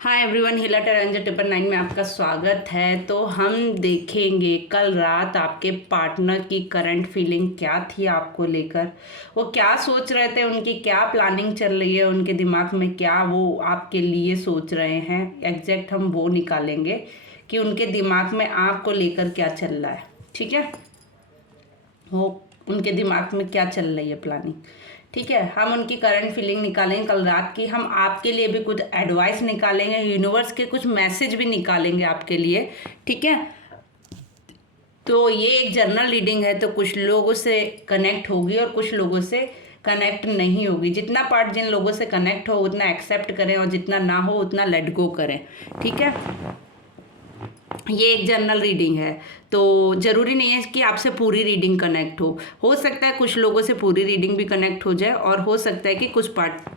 Hi everyone, हिला टरेंजर 999 में आपका स्वागत है। तो हम देखेंगे कल रात आपके पार्टनर की करंट फीलिंग क्या थी आपको लेकर, वो क्या सोच रहे थे, उनकी क्या प्लानिंग चल रही है, उनके दिमाग में क्या वो आपके लिए सोच रहे हैं। एग्जैक्ट हम वो निकालेंगे कि उनके दिमाग में आपको लेकर क्या चल रहा है। ठीक है, वो उनके दिमाग में क्या चल रही है प्लानिंग। ठीक है, हम उनकी करंट फीलिंग निकालेंगे कल रात की। हम आपके लिए भी कुछ एडवाइस निकालेंगे, यूनिवर्स के कुछ मैसेज भी निकालेंगे आपके लिए। ठीक है, तो ये एक जनरल रीडिंग है, तो कुछ लोगों से कनेक्ट होगी और कुछ लोगों से कनेक्ट नहीं होगी। जितना पार्ट जिन लोगों से कनेक्ट हो उतना एक्सेप्ट करें और जितना ना हो उतना लेट गो करें। ठीक है, ये एक जनरल रीडिंग है, तो ज़रूरी नहीं है कि आपसे पूरी रीडिंग कनेक्ट हो सकता है कुछ लोगों से पूरी रीडिंग भी कनेक्ट हो जाए और हो सकता है कि कुछ पार्ट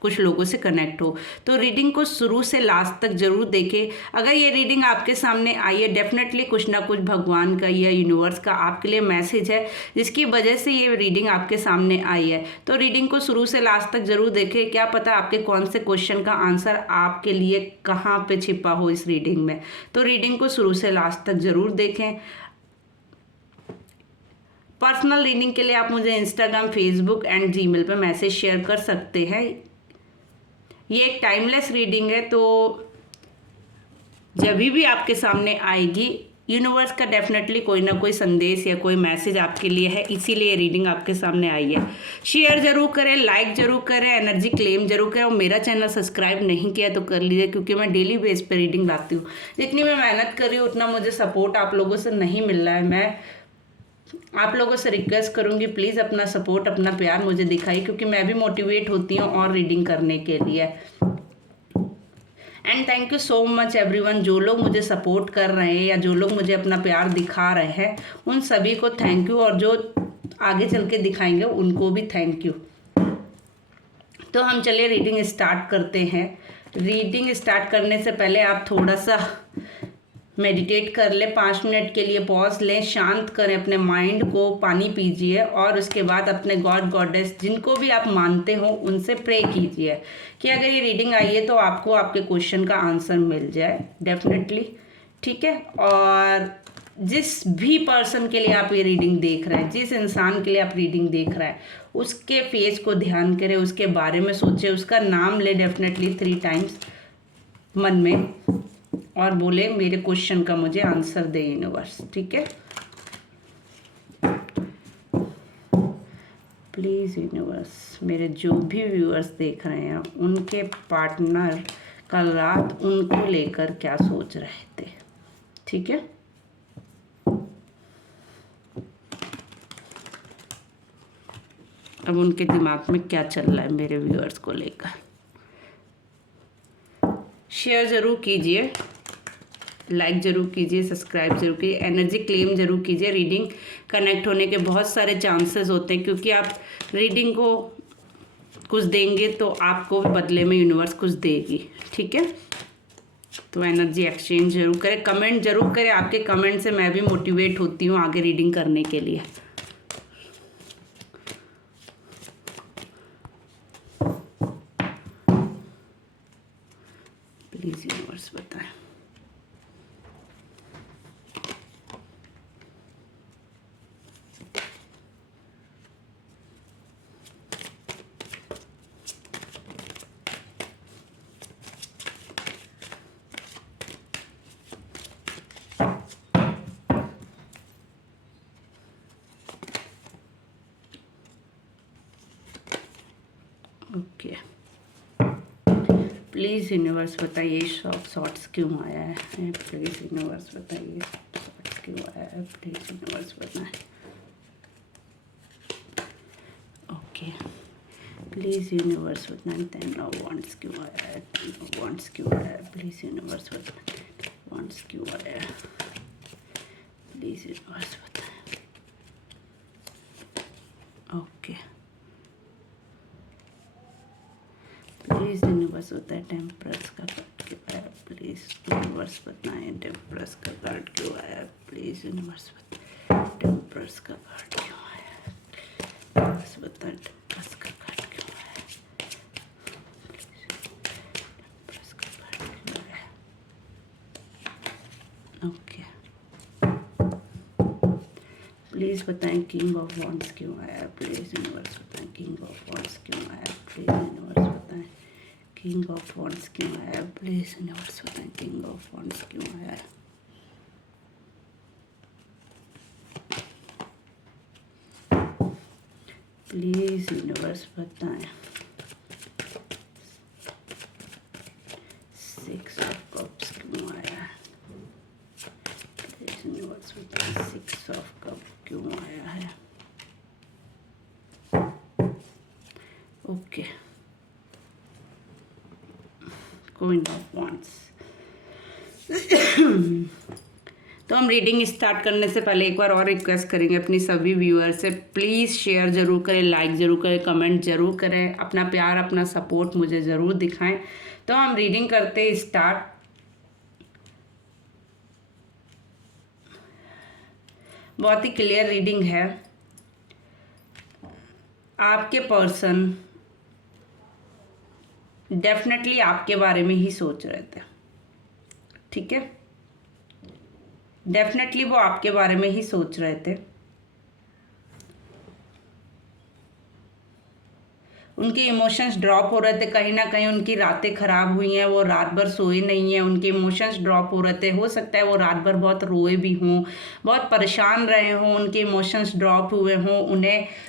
कुछ लोगों से कनेक्ट हो। तो रीडिंग को शुरू से लास्ट तक ज़रूर देखें। अगर ये रीडिंग आपके सामने आई है, डेफिनेटली कुछ ना कुछ भगवान का या यूनिवर्स का आपके लिए मैसेज है जिसकी वजह से ये रीडिंग आपके सामने आई है। तो रीडिंग को शुरू से लास्ट तक ज़रूर देखें, क्या पता आपके कौन से क्वेश्चन का आंसर आपके लिए कहाँ पे छिपा हो इस रीडिंग में। तो रीडिंग को शुरू से लास्ट तक ज़रूर देखें। पर्सनल रीडिंग के लिए आप मुझे इंस्टाग्राम, फेसबुक एंड जीमेल पे मैसेज शेयर कर सकते हैं। ये एक टाइमलेस रीडिंग है, तो जब भी आपके सामने आएगी यूनिवर्स का डेफिनेटली कोई ना कोई संदेश या कोई मैसेज आपके लिए है, इसीलिए रीडिंग आपके सामने आई है। शेयर जरूर करें, लाइक जरूर करें, एनर्जी क्लेम जरूर करें और मेरा चैनल सब्सक्राइब नहीं किया तो कर लीजिए, क्योंकि मैं डेली बेस पे रीडिंग लाती हूँ। जितनी मैं मेहनत कर रही हूँ उतना मुझे सपोर्ट आप लोगों से नहीं मिल रहा है। मैं आप लोगों से रिक्वेस्ट करूंगी, प्लीज़ अपना सपोर्ट, अपना प्यार मुझे दिखाइए, क्योंकि मैं भी मोटिवेट होती हूँ और रीडिंग करने के लिए। And thank you so much everyone, जो लोग मुझे सपोर्ट कर रहे हैं या जो लोग मुझे अपना प्यार दिखा रहे हैं उन सभी को थैंक यू, और जो आगे चल के दिखाएंगे उनको भी थैंक यू। तो हम चलिए रीडिंग स्टार्ट करते हैं। रीडिंग स्टार्ट करने से पहले आप थोड़ा सा मेडिटेट कर ले, 5 मिनट के लिए पॉज लें, शांत करें अपने माइंड को, पानी पीजिए और उसके बाद अपने गॉड गॉडेस जिनको भी आप मानते हो उनसे प्रे कीजिए कि अगर ये रीडिंग आई है तो आपको आपके क्वेश्चन का आंसर मिल जाए डेफिनेटली। ठीक है, और जिस भी पर्सन के लिए आप ये रीडिंग देख रहे हैं, जिस इंसान के लिए आप रीडिंग देख रहे हैं, उसके फेस को ध्यान करें, उसके बारे में सोचें, उसका नाम ले डेफिनेटली 3 टाइम्स मन में और बोले मेरे क्वेश्चन का मुझे आंसर दे यूनिवर्स। ठीक है, प्लीज़ यूनिवर्स, मेरे जो भी व्यूअर्स देख रहे हैं उनके पार्टनर कल रात उनको लेकर क्या सोच रहे थे। ठीक है, अब उनके दिमाग में क्या चल रहा है मेरे व्यूअर्स को लेकर। शेयर ज़रूर कीजिए, लाइक ज़रूर कीजिए, सब्सक्राइब जरूर कीजिए, एनर्जी क्लेम जरूर कीजिए। रीडिंग कनेक्ट होने के बहुत सारे चांसेस होते हैं, क्योंकि आप रीडिंग को कुछ देंगे तो आपको बदले में यूनिवर्स कुछ देगी। ठीक है, तो एनर्जी एक्सचेंज जरूर करें, कमेंट जरूर करें, आपके कमेंट से मैं भी मोटिवेट होती हूँ आगे रीडिंग करने के लिए। प्लीज़ यूनिवर्स बताएं। ओके, प्लीज़ यूनिवर्स बताइए शॉर्ट्स क्यों आया है। प्लीज़ यूनिवर्स बताइए शॉर्ट्स क्यों आया है। प्लीज़ यूनिवर्स बताएं। ओके, प्लीज़ यूनिवर्स बताएं 10 ऑफ वांड्स क्यों आया है। 10 ऑफ वांड्स क्यों आया है। प्लीज़ यूनिवर्स बताएं वांड्स क्यों आया है। प्लीज़ यूनिवर्स बताएं। ओके, प्लीज़ यूनिवर्स बताएं टेम्परस का कार्ड क्यों आया। प्लीज़ यूनिवर्स बताएं टेम्परस का कार्ड क्यों आया। प्लीज़ यूनिवर्स बताएं टेम्परस का कार्ड क्यों आया। यूनिवर्स बताएं टेम्परस का कार्ड क्यों आया। टेम्परस का कार्ड ओके, प्लीज़ बताएं किंग ऑफ वॉन्ड्स क्यों आया, प्लीज़ यूनिवर्स बताएं किंग ऑफ वॉन्ड्स क्यों आया, प्लीज़ यूनिवर्स बताएं किंग ऑफ वॉन्ड्स क्यों आया, प्लीज़ यूनिवर्स बताएं किंग ऑफ वॉन्ड्स क्यों आया। प्लीज़ यूनिवर्स बताएं सिक्स ऑफ कप्स क्यों आया, प्लीज़ यूनिवर्स बताएं सिक्स ऑफ कप क्यों आया है। Okay, queen of wands. तो हम रीडिंग स्टार्ट करने से पहले एक बार और रिक्वेस्ट करेंगे अपनी सभी व्यूअर से, प्लीज़ शेयर ज़रूर करें, लाइक ज़रूर करें, कमेंट ज़रूर करें, अपना प्यार अपना सपोर्ट मुझे ज़रूर दिखाएं। तो हम रीडिंग करते स्टार्ट। बहुत ही क्लियर रीडिंग है। आपके पर्सन डेफिनेटली आपके बारे में ही सोच रहे थे, ठीक है, डेफिनेटली वो आपके बारे में ही सोच रहे थे। उनके इमोशंस ड्रॉप हो रहे थे, कहीं ना कहीं उनकी रातें ख़राब हुई हैं, वो रात भर सोए नहीं हैं, उनके इमोशंस ड्रॉप हो रहे थे। हो सकता है वो रात भर बहुत रोए भी हों, बहुत परेशान रहे हों, उनके इमोशंस ड्रॉप हुए हों,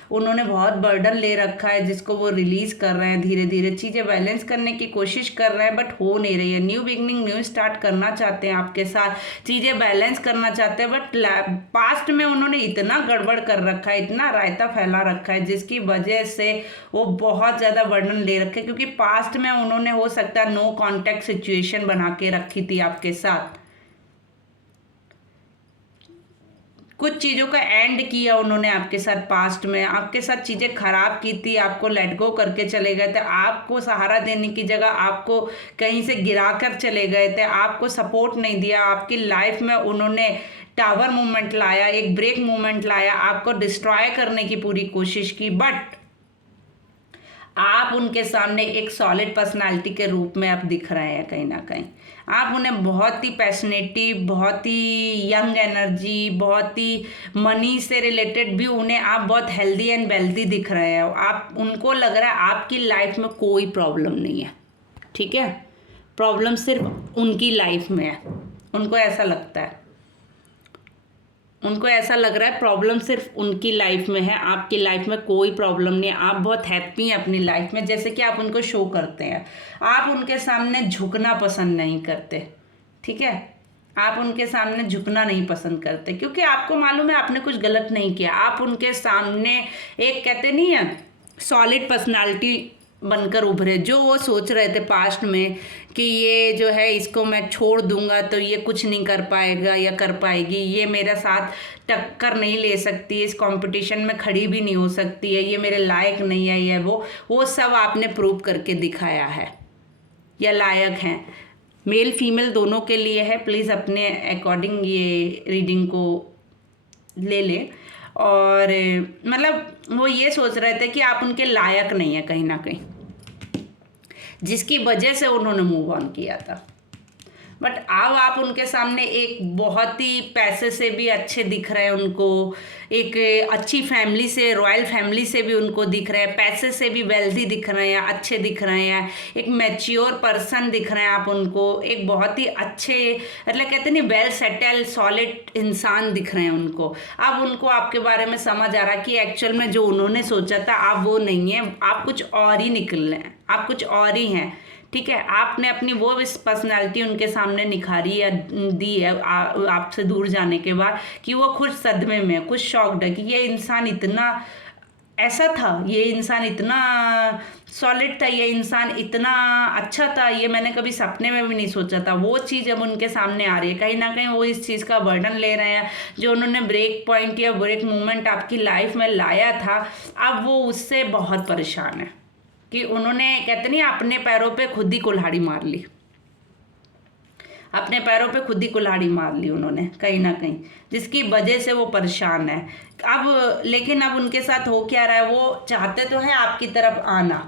उन्होंने बहुत बर्डन ले रखा है जिसको वो रिलीज़ कर रहे हैं, धीरे धीरे चीज़ें बैलेंस करने की कोशिश कर रहे हैं बट हो नहीं रही है। न्यू बिगनिंग, न्यू स्टार्ट करना चाहते हैं आपके साथ, चीज़ें बैलेंस करना चाहते हैं बट पास्ट में उन्होंने इतना गड़बड़ कर रखा है, इतना रायता फैला रखा है जिसकी वजह से वो बहुत ज़्यादा बर्डन ले रखे, क्योंकि पास्ट में उन्होंने हो सकता है नो कांटेक्ट सिचुएशन बना के रखी थी आपके साथ, कुछ चीज़ों का एंड किया उन्होंने आपके साथ, पास्ट में आपके साथ चीज़ें खराब की थी, आपको लेट गो करके चले गए थे, आपको सहारा देने की जगह आपको कहीं से गिरा कर चले गए थे, आपको सपोर्ट नहीं दिया, आपकी लाइफ में उन्होंने टावर मूवमेंट लाया, एक ब्रेक मूवमेंट लाया, आपको डिस्ट्रॉय करने की पूरी कोशिश की, बट आप उनके सामने एक सॉलिड पर्सनालिटी के रूप में आप दिख रहे हैं। कहीं ना कहीं आप उन्हें बहुत ही पैशनेटिव, बहुत ही यंग एनर्जी, बहुत ही मनी से रिलेटेड भी उन्हें आप बहुत हेल्दी एंड वेल्दी दिख रहे हैं। आप उनको लग रहा है आपकी लाइफ में कोई प्रॉब्लम नहीं है, ठीक है, प्रॉब्लम सिर्फ उनकी लाइफ में है, उनको ऐसा लगता है, उनको ऐसा लग रहा है प्रॉब्लम सिर्फ उनकी लाइफ में है, आपकी लाइफ में कोई प्रॉब्लम नहीं है, आप बहुत हैप्पी हैं अपनी लाइफ में, जैसे कि आप उनको शो करते हैं। आप उनके सामने झुकना पसंद नहीं करते, ठीक है, आप उनके सामने झुकना नहीं पसंद करते क्योंकि आपको मालूम है आपने कुछ गलत नहीं किया। आप उनके सामने एक कहते नहीं है सॉलिड पर्सनालिटी बनकर उभरे। जो वो सोच रहे थे पास्ट में कि ये जो है इसको मैं छोड़ दूंगा तो ये कुछ नहीं कर पाएगा या कर पाएगी, ये मेरे साथ टक्कर नहीं ले सकती, इस कंपटीशन में खड़ी भी नहीं हो सकती है, ये मेरे लायक नहीं है, ये वो सब आपने प्रूव करके दिखाया है या लायक हैं। मेल फीमेल दोनों के लिए है, प्लीज़ अपने अकॉर्डिंग ये रीडिंग को ले लें। और मतलब वो ये सोच रहे थे कि आप उनके लायक नहीं है कहीं ना कहीं, जिसकी वजह से उन्होंने मूव ऑन किया था। बट अब आप उनके सामने एक बहुत ही पैसे से भी अच्छे दिख रहे हैं उनको, एक अच्छी फैमिली से, रॉयल फैमिली से भी उनको दिख रहे हैं, पैसे से भी वेल्दी दिख रहे हैं, अच्छे दिख रहे हैं, एक मैच्योर पर्सन दिख रहे हैं आप उनको, एक बहुत ही अच्छे मतलब कहते नहीं वेल सेटल सॉलिड इंसान दिख रहे हैं उनको। अब उनको आपके बारे में समझ आ रहा कि एक्चुअल में जो उन्होंने सोचा था आप वो नहीं है, आप कुछ और ही निकल रहे हैं, आप कुछ और ही हैं, ठीक है। आपने अपनी वो पर्सनालिटी उनके सामने निखारी या दी है आपसे दूर जाने के बाद कि वो खुद सदमे में, खुद शॉक्ड है कि ये इंसान इतना ऐसा था, ये इंसान इतना सॉलिड था, ये इंसान इतना अच्छा था, ये मैंने कभी सपने में भी नहीं सोचा था। वो चीज़ अब उनके सामने आ रही है, कहीं ना कहीं वो इस चीज़ का बर्डन ले रहे हैं जो उन्होंने ब्रेक पॉइंट या ब्रेक मोमेंट आपकी लाइफ में लाया था। अब वो उससे बहुत परेशान है कि उन्होंने कहते नहीं अपने पैरों पे खुद ही कुल्हाड़ी मार ली, अपने पैरों पे खुद ही कुल्हाड़ी मार ली उन्होंने कहीं ना कहीं, जिसकी वजह से वो परेशान है। अब लेकिन अब उनके साथ हो क्या रहा है, वो चाहते तो हैं आपकी तरफ आना,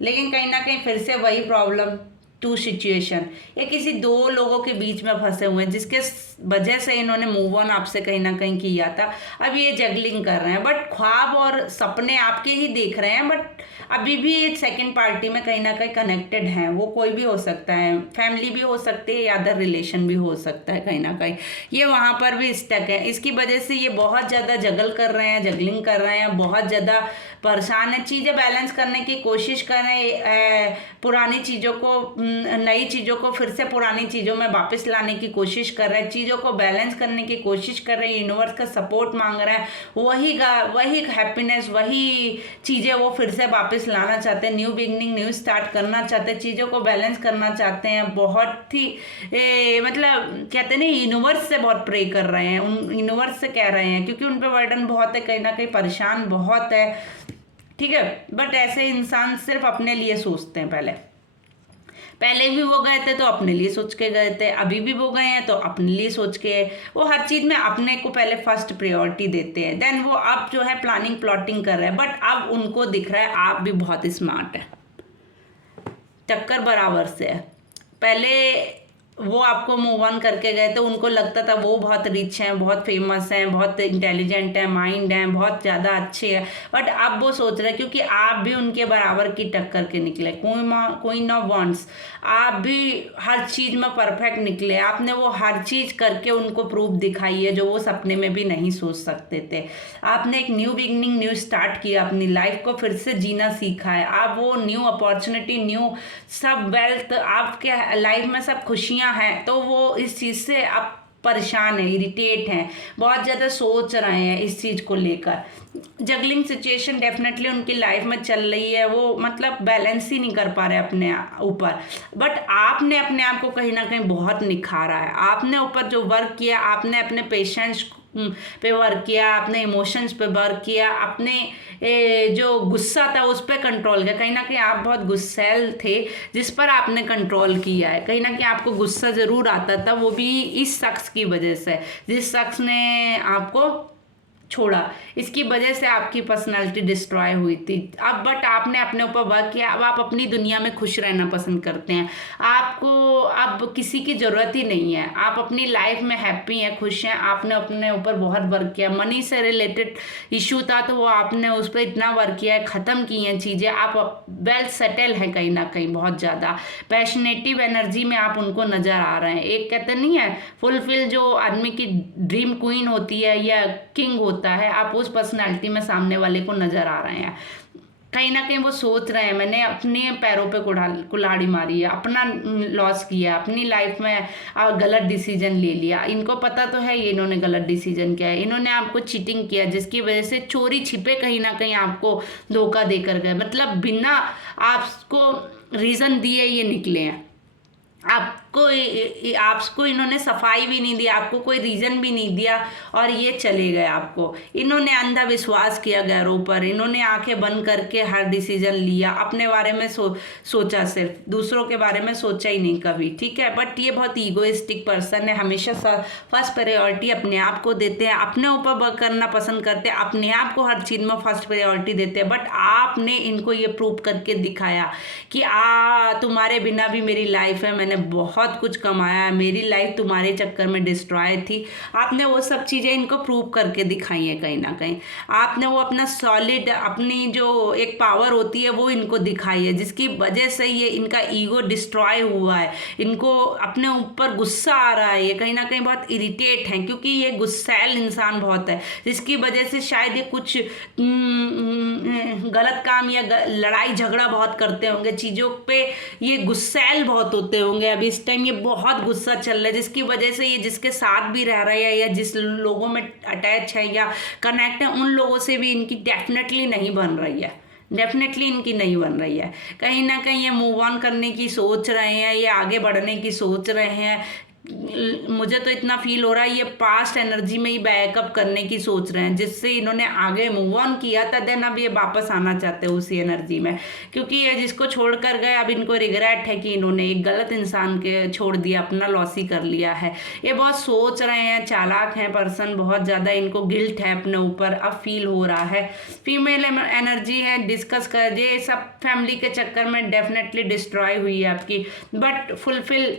लेकिन कहीं ना कहीं फिर से वही प्रॉब्लम, टू सिचुएशन, ये किसी दो लोगों के बीच में फंसे हुए हैं जिसके वजह से इन्होंने मूव ऑन आपसे कहीं ना कहीं किया था। अब ये जगलिंग कर रहे हैं, बट ख्वाब और सपने आपके ही देख रहे हैं, बट अभी भी एक सेकंड पार्टी में कहीं ना कहीं कनेक्टेड हैं। वो कोई भी हो सकता है, फैमिली भी हो सकती है या अदर रिलेशन भी हो सकता है, कहीं ना कहीं ये वहाँ पर भी स्टक है। इसकी वजह से ये बहुत ज़्यादा जगल कर रहे हैं, जगलिंग कर रहे हैं, बहुत ज़्यादा परेशान है, चीज़ें बैलेंस करने की कोशिश कर रहे हैं, पुरानी चीज़ों को नई चीज़ों को फिर से पुरानी चीज़ों में वापस लाने की कोशिश कर रहे हैं, चीज़ों को बैलेंस करने की कोशिश कर रहे हैं, यूनिवर्स का सपोर्ट मांग रहे हैं, वही हैप्पीनेस, वही चीज़ें वो फिर से वापस लाना चाहते हैं, न्यू बिगनिंग, न्यू स्टार्ट करना चाहते हैं, चीज़ों को बैलेंस करना चाहते हैं। बहुत ही मतलब कहते हैं ना, यूनिवर्स से बहुत प्रे कर रहे हैं, उन यूनिवर्स से कह रहे हैं, क्योंकि उन पर बर्डन बहुत है, कहीं ना कहीं परेशान बहुत है, ठीक है। बट ऐसे इंसान सिर्फ अपने लिए सोचते हैं। पहले भी वो गए थे तो अपने लिए सोच के गए थे, अभी भी वो गए हैं तो अपने लिए सोच के, वो हर चीज़ में अपने को पहले फर्स्ट प्रायोरिटी देते हैं, देन वो अब जो है प्लानिंग प्लॉटिंग कर रहे हैं। बट अब उनको दिख रहा है आप भी बहुत स्मार्ट है, टक्कर बराबर से है। पहले वो आपको मूव ऑन करके गए थे, उनको लगता था वो बहुत रिच हैं, बहुत फेमस हैं, बहुत इंटेलिजेंट हैं, माइंड हैं, बहुत ज़्यादा अच्छे हैं, बट अब वो सोच रहे हैं क्योंकि आप भी उनके बराबर की टक्कर के निकले, क्वीन ऑफ वांड्स, आप भी हर चीज़ में परफेक्ट निकले, आपने वो हर चीज़ करके उनको प्रूफ दिखाई है जो वो सपने में भी नहीं सोच सकते थे। आपने एक न्यू बिगनिंग, न्यू स्टार्ट किया, अपनी लाइफ को फिर से जीना सीखा है, आप वो न्यू अपॉर्चुनिटी, न्यू सब वेल्थ, आपके लाइफ में सब खुशियाँ हैं, तो वो इस चीज़ से आप परेशान है, इरिटेट हैं, बहुत ज़्यादा सोच रहे हैं इस चीज़ को लेकर। जगलिंग सिचुएशन डेफिनेटली उनकी लाइफ में चल रही है, वो मतलब बैलेंस ही नहीं कर पा रहे अपने ऊपर। बट आपने अपने आप को कहीं ना कहीं बहुत निखारा है, आपने ऊपर जो वर्क किया, आपने अपने पेशेंस पे वर्क किया, अपने इमोशंस पे वर्क किया, अपने जो गुस्सा था उस पर कंट्रोल किया। कहीं ना कहीं आप बहुत गुस्सैल थे जिस पर आपने कंट्रोल किया है। कहीं ना कहीं आपको गुस्सा ज़रूर आता था, वो भी इस शख्स की वजह से, जिस शख्स ने आपको छोड़ा, इसकी वजह से आपकी पर्सनालिटी डिस्ट्रॉय हुई थी। अब बट आपने अपने ऊपर वर्क किया, अब आप अपनी दुनिया में खुश रहना पसंद करते हैं, आपको अब किसी की ज़रूरत ही नहीं है, आप अपनी लाइफ में हैप्पी हैं, खुश हैं। आपने अपने ऊपर बहुत वर्क किया, मनी से रिलेटेड इशू था तो वो आपने उस पर इतना वर्क किया है, ख़त्म की हैं चीज़ें, आप वेल सेटल हैं कहीं ना कहीं, बहुत ज़्यादा पैशनेटिव एनर्जी में आप उनको नज़र आ रहे हैं। एक कहते नहीं है फुलफिल, जो आदमी की ड्रीम क्वीन होती है या किंग होता है, आप उस पर्सनालिटी में सामने वाले को नजर आ रहे हैं। कहीं ना कहीं वो सोच रहे हैं मैंने अपने पैरों पे कुल्हाड़ी मारी है, अपना लॉस किया, अपनी लाइफ में गलत डिसीजन ले लिया। इनको पता तो है ये इन्होंने गलत डिसीजन किया है, इन्होंने आपको चीटिंग किया जिसकी वजह से चोरी छिपे कहीं ना कहीं आपको धोखा देकर गए, मतलब बिना आपको रीज़न दिए ये निकले हैं। आपको इन्होंने सफाई भी नहीं दी, आपको कोई रीज़न भी नहीं दिया और ये चले गए। आपको इन्होंने अंधा विश्वास किया गैरों पर, इन्होंने आंखें बंद करके हर डिसीजन लिया, अपने बारे में सोचा, सिर्फ दूसरों के बारे में सोचा ही नहीं कभी, ठीक है। बट ये बहुत ईगोइस्टिक पर्सन है, हमेशा फर्स्ट प्रायोरिटी अपने आप को देते हैं, अपने ऊपर वर्क करना पसंद करते हैं, अपने आप को हर चीज़ में फर्स्ट प्रायोरिटी देते हैं। बट आपने इनको ये प्रूव करके दिखाया कि तुम्हारे बिना भी मेरी लाइफ है, मैंने बहुत कुछ कमाया, मेरी लाइफ तुम्हारे चक्कर में डिस्ट्रॉय थी। आपने वो सब चीज़ें इनको प्रूव करके दिखाई है, कहीं ना कहीं आपने वो अपना सॉलिड, अपनी जो एक पावर होती है वो इनको दिखाई है, जिसकी वजह से ये इनका ईगो डिस्ट्रॉय हुआ है, इनको अपने ऊपर गुस्सा आ रहा है, ये कहीं ना कहीं बहुत इरिटेट हैं क्योंकि ये गुस्सैल इंसान बहुत है, जिसकी वजह से शायद ये कुछ गलत काम या लड़ाई झगड़ा बहुत करते होंगे, चीज़ों पे ये गुस्सैल बहुत होते होंगे। अभी इस टाइम ये बहुत गुस्सा चल रहा है, जिसकी वजह से ये जिसके साथ भी रह रहे हैं या जिस लोगों में अटैच है या कनेक्ट है, उन लोगों से भी इनकी डेफिनेटली नहीं बन रही है, डेफिनेटली इनकी नहीं बन रही है। कहीं ना कहीं ये मूव ऑन करने की सोच रहे हैं, ये आगे बढ़ने की सोच रहे हैं, मुझे तो इतना फील हो रहा है ये पास्ट एनर्जी में ही बैकअप करने की सोच रहे हैं, जिससे इन्होंने आगे मूव ऑन किया था, देन अब ये वापस आना चाहते हैं उसी एनर्जी में। क्योंकि ये जिसको छोड़ कर गए अब इनको रिग्रेट है कि इन्होंने एक गलत इंसान के छोड़ दिया, अपना लॉस ही कर लिया है। ये बहुत सोच रहे हैं, चालाक हैं पर्सन बहुत ज़्यादा, इनको गिल्ट है अपने ऊपर, अब फील हो रहा है। फीमेल एनर्जी है, डिस्कस कर, ये सब फैमिली के चक्कर में डेफिनेटली डिस्ट्रॉय हुई है आपकी, बट फुलफिल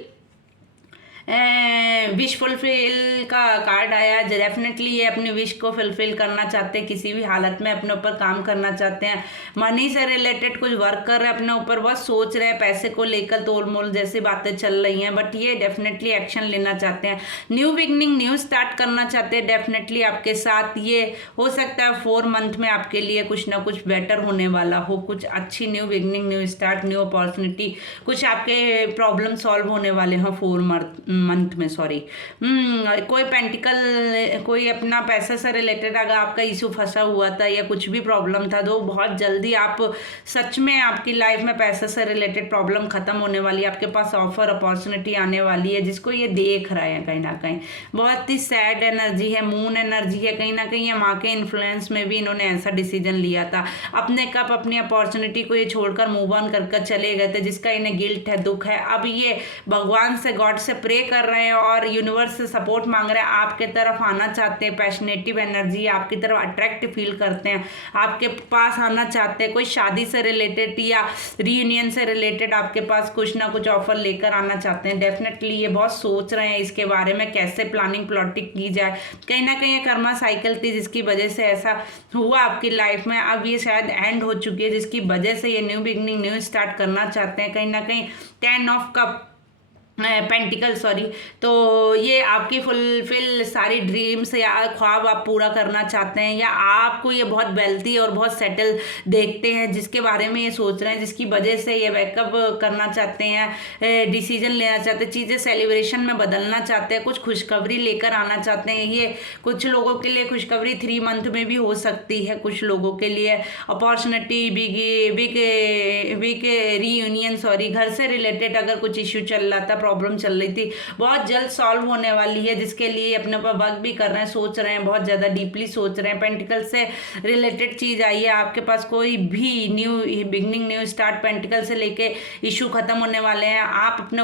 विश फुलफिल का कार्ड आया। डेफिनेटली ये अपनी विश को फुलफिल करना चाहते हैं, किसी भी हालत में अपने ऊपर काम करना चाहते हैं। मनी से रिलेटेड कुछ वर्क कर रहे हैं अपने ऊपर, बस सोच रहे हैं पैसे को लेकर, तोल मोल जैसी बातें चल रही हैं, बट ये डेफिनेटली एक्शन लेना चाहते हैं। न्यू बिगनिंग, न्यू स्टार्ट करना चाहते हैं डेफिनेटली आपके साथ। ये हो सकता है 4 मंथ में आपके लिए कुछ ना कुछ बेटर होने वाला हो, कुछ अच्छी new beginning, new start, new opportunity, कुछ आपके प्रॉब्लम सॉल्व होने वाले हैं 4 मंथ में, सॉरी। कोई पेंटिकल, कोई अपना पैसे से रिलेटेड अगर आपका इशू फंसा हुआ था या कुछ भी प्रॉब्लम था, तो बहुत जल्दी आप सच में आपकी लाइफ में पैसे से रिलेटेड प्रॉब्लम खत्म होने वाली है, आपके पास ऑफर अपॉर्चुनिटी आने वाली है, जिसको ये देख रहे हैं कहीं ना कहीं। बहुत ही सैड एनर्जी है, मून एनर्जी है, कहीं ना कहीं ये माँ के इन्फ्लुएंस में भी इन्होंने ऐसा डिसीजन लिया था, अपने कप अपनी अपॉर्चुनिटी को ये छोड़कर मूव ऑन कर चले गए थे, जिसका इन्हें गिल्ट है, दुख है। अब ये भगवान से, गॉड से प्रे कर रहे हैं और यूनिवर्स से सपोर्ट मांग रहे हैं, आपके तरफ आना चाहते हैं। पैशनेटिव एनर्जी आपकी तरफ अट्रैक्ट फील करते हैं, आपके पास आना चाहते हैं। कोई शादी से रिलेटेड या रीयूनियन से रिलेटेड आपके पास कुछ ना कुछ ऑफर लेकर आना चाहते हैं। डेफिनेटली ये बहुत सोच रहे हैं इसके बारे में, कैसे प्लानिंग प्लॉटिंग की जाए। कहीं ना कहीं कर्मा साइकिल थी जिसकी वजह से ऐसा हुआ आपकी लाइफ में, अब ये शायद एंड हो चुकी है, जिसकी वजह से ये न्यू बिगनिंग, न्यू स्टार्ट करना चाहते हैं। कहीं ना कहीं 10 ऑफ कप पेंटिकल, सॉरी। तो ये आपकी फुलफिल सारी ड्रीम्स या ख्वाब आप पूरा करना चाहते हैं, या आपको ये बहुत वेल्थी और बहुत सेटल देखते हैं, जिसके बारे में ये सोच रहे हैं, जिसकी वजह से ये बैकअप करना चाहते हैं, डिसीजन लेना चाहते हैं, चीज़ें सेलिब्रेशन में बदलना चाहते हैं, कुछ खुशखबरी लेकर आना चाहते हैं। ये कुछ लोगों के लिए खुशखबरी 3 मंथ में भी हो सकती है, कुछ लोगों के लिए opportunity, big big big reunion, sorry. घर से रिलेटेड अगर कुछ इश्यू चल रहा था, प्रॉब्लम चल रही थी, बहुत जल्द सॉल्व होने वाली है, जिसके लिए अपने ऊपर वर्क भी कर रहे हैं, सोच रहे हैं, बहुत ज़्यादा डीपली सोच रहे हैं। पेंटिकल से रिलेटेड चीज़ आई है आपके पास, कोई भी new beginning, new start, pentacle से लेके इशू खत्म होने वाले हैं। आप अपने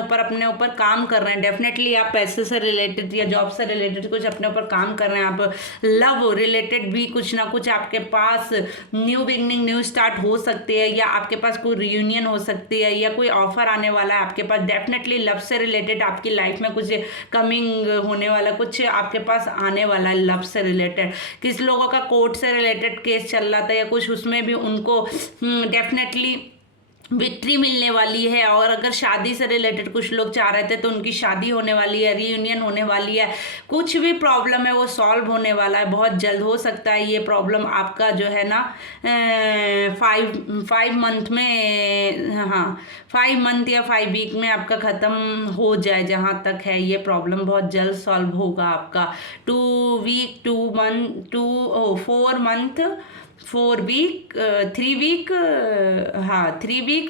ऊपर काम कर रहे हैं, डेफिनेटली आप पैसे से रिलेटेड या जॉब से रिलेटेड कुछ अपने ऊपर काम कर रहे हैं। आप लव रिलेटेड भी कुछ ना कुछ आपके पास न्यू बिगनिंग, न्यू स्टार्ट हो सकती है, या आपके पास कोई रियूनियन हो सकती है, या कोई ऑफर आने वाला है आपके पास। डेफिनेटली लव से रिलेटेड आपकी लाइफ में कुछ कमिंग होने वाला, कुछ आपके पास आने वाला है लव से रिलेटेड। किस लोगों का कोर्ट से रिलेटेड केस चल रहा था या कुछ, उसमें भी उनको डेफिनेटली विक्ट्री मिलने वाली है। और अगर शादी से रिलेटेड कुछ लोग चाह रहे थे तो उनकी शादी होने वाली है, रीयूनियन होने वाली है। कुछ भी प्रॉब्लम है वो सॉल्व होने वाला है, बहुत जल्द हो सकता है ये प्रॉब्लम आपका जो है ना 5 मंथ में, हाँ 5 मंथ या 5 वीक में आपका ख़त्म हो जाए। जहाँ तक है ये प्रॉब्लम बहुत जल्द सॉल्व होगा आपका। 4 मंथ 4 वीक 3 वीक, हाँ 3 वीक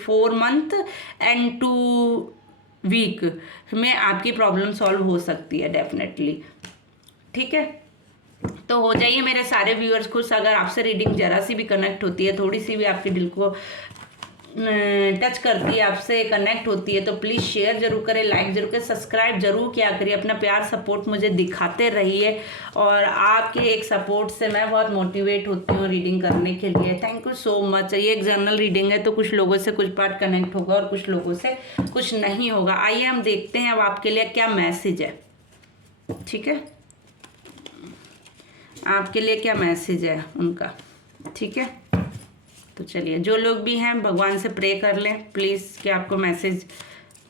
4 मंथ एंड 2 वीक में आपकी प्रॉब्लम सॉल्व हो सकती है डेफिनेटली। ठीक है, तो हो जाइए मेरे सारे व्यूअर्स खुश। अगर आपसे रीडिंग जरा सी भी कनेक्ट होती है, थोड़ी सी भी आपके दिल को टच करती है, आपसे कनेक्ट होती है, तो प्लीज़ शेयर जरूर करें, लाइक जरूर करें, सब्सक्राइब जरूर किया करिए। अपना प्यार सपोर्ट मुझे दिखाते रहिए, और आपके एक सपोर्ट से मैं बहुत मोटिवेट होती हूँ रीडिंग करने के लिए। Thank you so much. ये एक जनरल रीडिंग है, तो कुछ लोगों से कुछ पार्ट कनेक्ट होगा और कुछ लोगों से कुछ नहीं होगा। आइए हम देखते हैं अब आपके लिए क्या मैसेज है। ठीक है, आपके लिए क्या मैसेज है उनका। ठीक है, तो चलिए, जो लोग भी हैं भगवान से प्रे कर लें प्लीज़ कि आपको मैसेज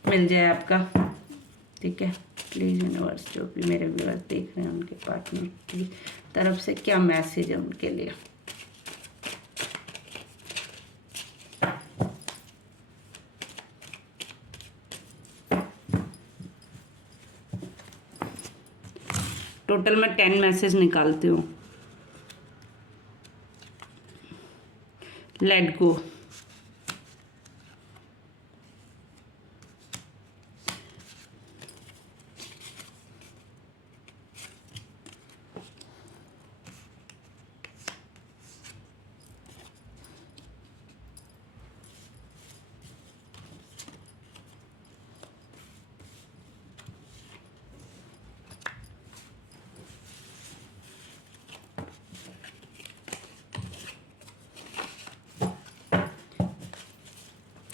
मिल जाए आपका। ठीक है, प्लीज़ यूनिवर्स, जो भी मेरे व्यूअर्स देख रहे हैं उनके पार्टनर की तरफ से क्या मैसेज है उनके लिए। टोटल मैं 10 मैसेज निकालती हूँ। Let go,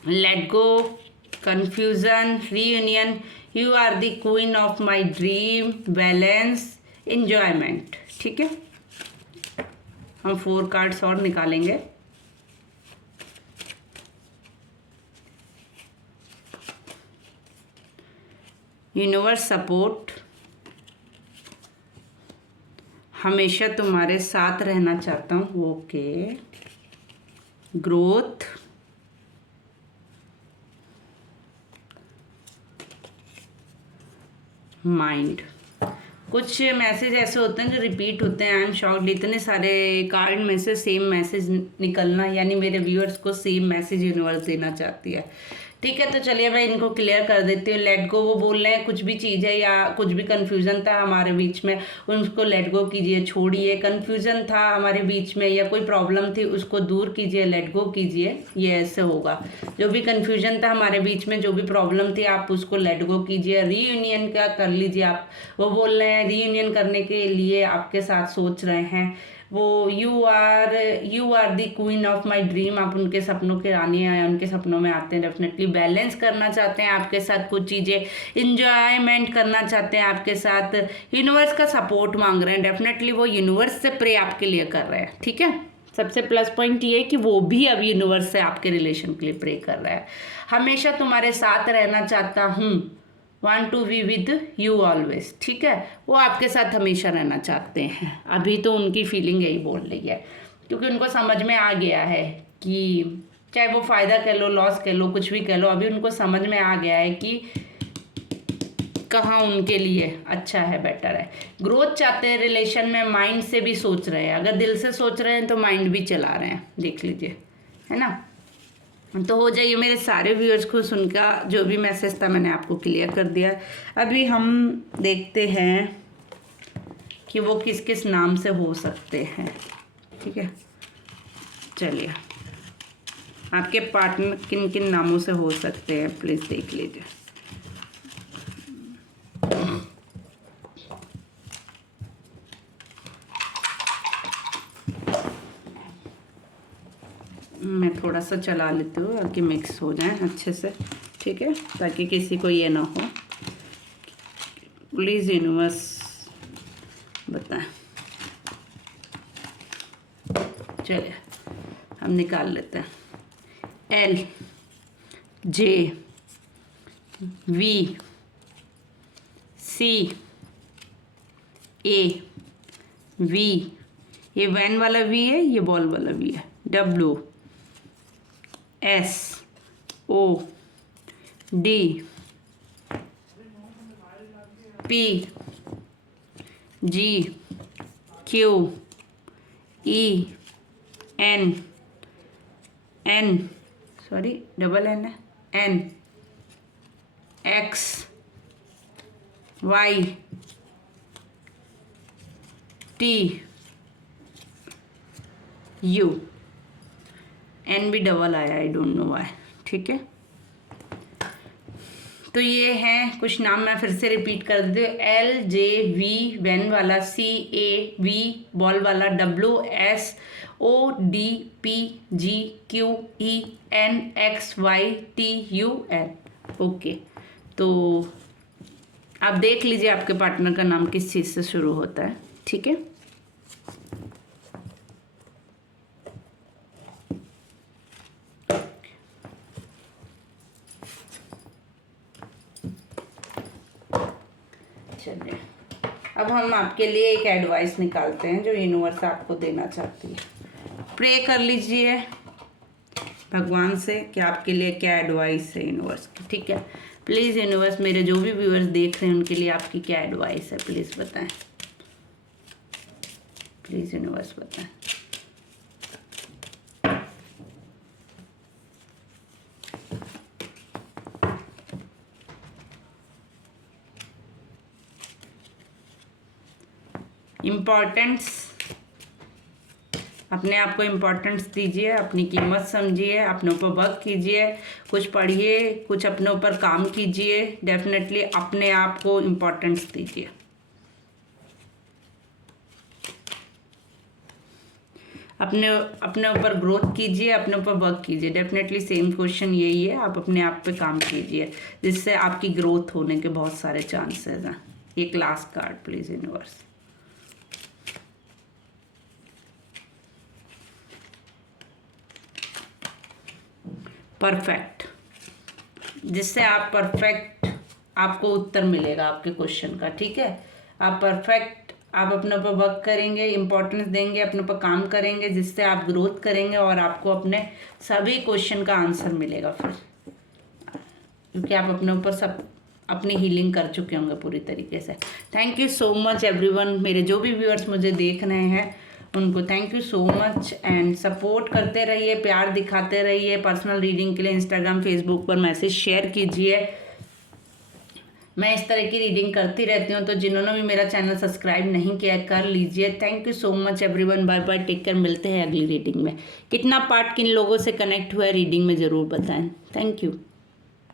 let go, confusion, reunion, you are the queen of my dream, balance, enjoyment. ठीक है, हम 4 कार्ड्स और निकालेंगे। यूनिवर्स सपोर्ट, हमेशा तुम्हारे साथ रहना चाहता हूँ। Okay, growth, mind. कुछ मैसेज ऐसे होते हैं जो रिपीट होते हैं। आई एम शॉक्ड, इतने सारे कार्ड में से सेम मैसेज निकलना, यानी मेरे व्यूअर्स को सेम मैसेज यूनिवर्स देना चाहती है। ठीक है, तो चलिए मैं इनको क्लियर कर देती हूँ। लेट गो, वो बोल रहे हैं कुछ भी चीज़ है या कुछ भी कन्फ्यूज़न था हमारे बीच में, उसको लेट गो कीजिए, छोड़िए। कन्फ्यूज़न था हमारे बीच में या कोई प्रॉब्लम थी, उसको दूर कीजिए, लेट गो कीजिए। ये ऐसे होगा। जो भी कन्फ्यूज़न था हमारे बीच में, जो भी प्रॉब्लम थी, आप उसको लेट गो कीजिए। रीयूनियन का कर लीजिए आप। वो बोल रहे हैं रीयूनियन करने के लिए आपके साथ सोच रहे हैं वो। You are the queen of my dream, आप उनके सपनों के रानी हैं, उनके सपनों में आते हैं डेफिनेटली। बैलेंस करना चाहते हैं आपके साथ कुछ चीज़ें, इंजॉयमेंट करना चाहते हैं आपके साथ। यूनिवर्स का सपोर्ट मांग रहे हैं डेफिनेटली, वो यूनिवर्स से प्रे आपके लिए कर रहे हैं। ठीक है, सबसे प्लस पॉइंट ये है कि वो भी अब यूनिवर्स से आपके रिलेशन के लिए प्रे कर रहा है। हमेशा तुम्हारे साथ रहना चाहता हूँ, want to be with you always. ठीक है, वो आपके साथ हमेशा रहना चाहते हैं। अभी तो उनकी फीलिंग यही बोल रही है, क्योंकि उनको समझ में आ गया है कि चाहे वो फ़ायदा कह लो, लॉस कह लो, कुछ भी कह लो, अभी उनको समझ में आ गया है कि कहाँ उनके लिए अच्छा है, बेटर है। ग्रोथ चाहते हैं रिलेशन में, माइंड से भी सोच रहे हैं। अगर दिल से सोच रहे हैं तो माइंड भी चला रहे हैं, देख लीजिए, है ना। तो हो जाइए मेरे सारे व्यूअर्स को सुनकर, जो भी मैसेज था मैंने आपको क्लियर कर दिया। अभी हम देखते हैं कि वो किस किस नाम से हो सकते हैं। ठीक है, चलिए आपके पार्टनर किन किन नामों से हो सकते हैं प्लीज़ देख लीजिए। मैं थोड़ा सा चला लेती हूँ ताकि मिक्स हो जाए अच्छे से। ठीक है, ताकि किसी को ये ना हो। प्लीज़ यूनिवर्स बताएं। चलिए हम निकाल लेते हैं। L, J, V, C, A, V, ये वैन वाला वी है, ये बॉल वाला वी है, W, S, O, D, P, G, Q, E, N, double N है, N, X, Y, T, U. N भी डबल आया, आई डोंट नो व्हाई। ठीक है, तो ये हैं कुछ नाम, मैं फिर से रिपीट कर देती हूँ। एल, जे, वी वैन वाला, सी, ए, वी बॉल वाला, W, S, O, D, P, G, Q, E, N, X, Y, T, U, N. Okay, तो आप देख लीजिए आपके पार्टनर का नाम किस चीज़ से शुरू होता है। ठीक है, चलिए अब हम आपके लिए एक एडवाइस निकालते हैं जो यूनिवर्स आपको देना चाहती है। प्रे कर लीजिए भगवान से कि आपके लिए क्या एडवाइस है यूनिवर्स की। ठीक है, प्लीज़ यूनिवर्स, मेरे जो भी व्यूअर्स देख रहे हैं उनके लिए आपकी क्या एडवाइस है, प्लीज़ बताएं। प्लीज़ यूनिवर्स बताएं। इम्पॉर्टेंस, अपने आप को इम्पोर्टेंस दीजिए, अपनी कीमत समझिए, अपने ऊपर वर्क कीजिए, कुछ पढ़िए, कुछ अपने ऊपर काम कीजिए। डेफिनेटली अपने आप को इम्पोर्टेंस दीजिए। अपने अपने ऊपर ग्रोथ कीजिए, अपने ऊपर वर्क कीजिए। डेफिनेटली सेम क्वेश्चन यही है, आप अपने आप पे काम कीजिए जिससे आपकी ग्रोथ होने के बहुत सारे चांसेस हैं। एक last card please universe. Perfect, जिससे आप परफेक्ट, आपको उत्तर मिलेगा आपके क्वेश्चन का। ठीक है, आप परफेक्ट, आप अपने ऊपर वर्क करेंगे, इंपॉर्टेंस देंगे, अपने ऊपर काम करेंगे, जिससे आप ग्रोथ करेंगे और आपको अपने सभी क्वेश्चन का आंसर मिलेगा फिर, क्योंकि आप अपने ऊपर सब अपनी हीलिंग कर चुके होंगे पूरी तरीके से। Thank you so much everyone. मेरे जो भी व्यूअर्स मुझे देख रहे हैं उनको thank you so much, and support करते रहिए, प्यार दिखाते रहिए। पर्सनल रीडिंग के लिए इंस्टाग्राम फेसबुक पर मैसेज शेयर कीजिए। मैं इस तरह की रीडिंग करती रहती हूँ, तो जिन्होंने भी मेरा चैनल सब्सक्राइब नहीं किया कर लीजिए। Thank you so much everyone, bye bye, take care. मिलते हैं अगली रीडिंग में। कितना पार्ट किन लोगों से कनेक्ट हुआ है रीडिंग में ज़रूर बताएं। Thank you.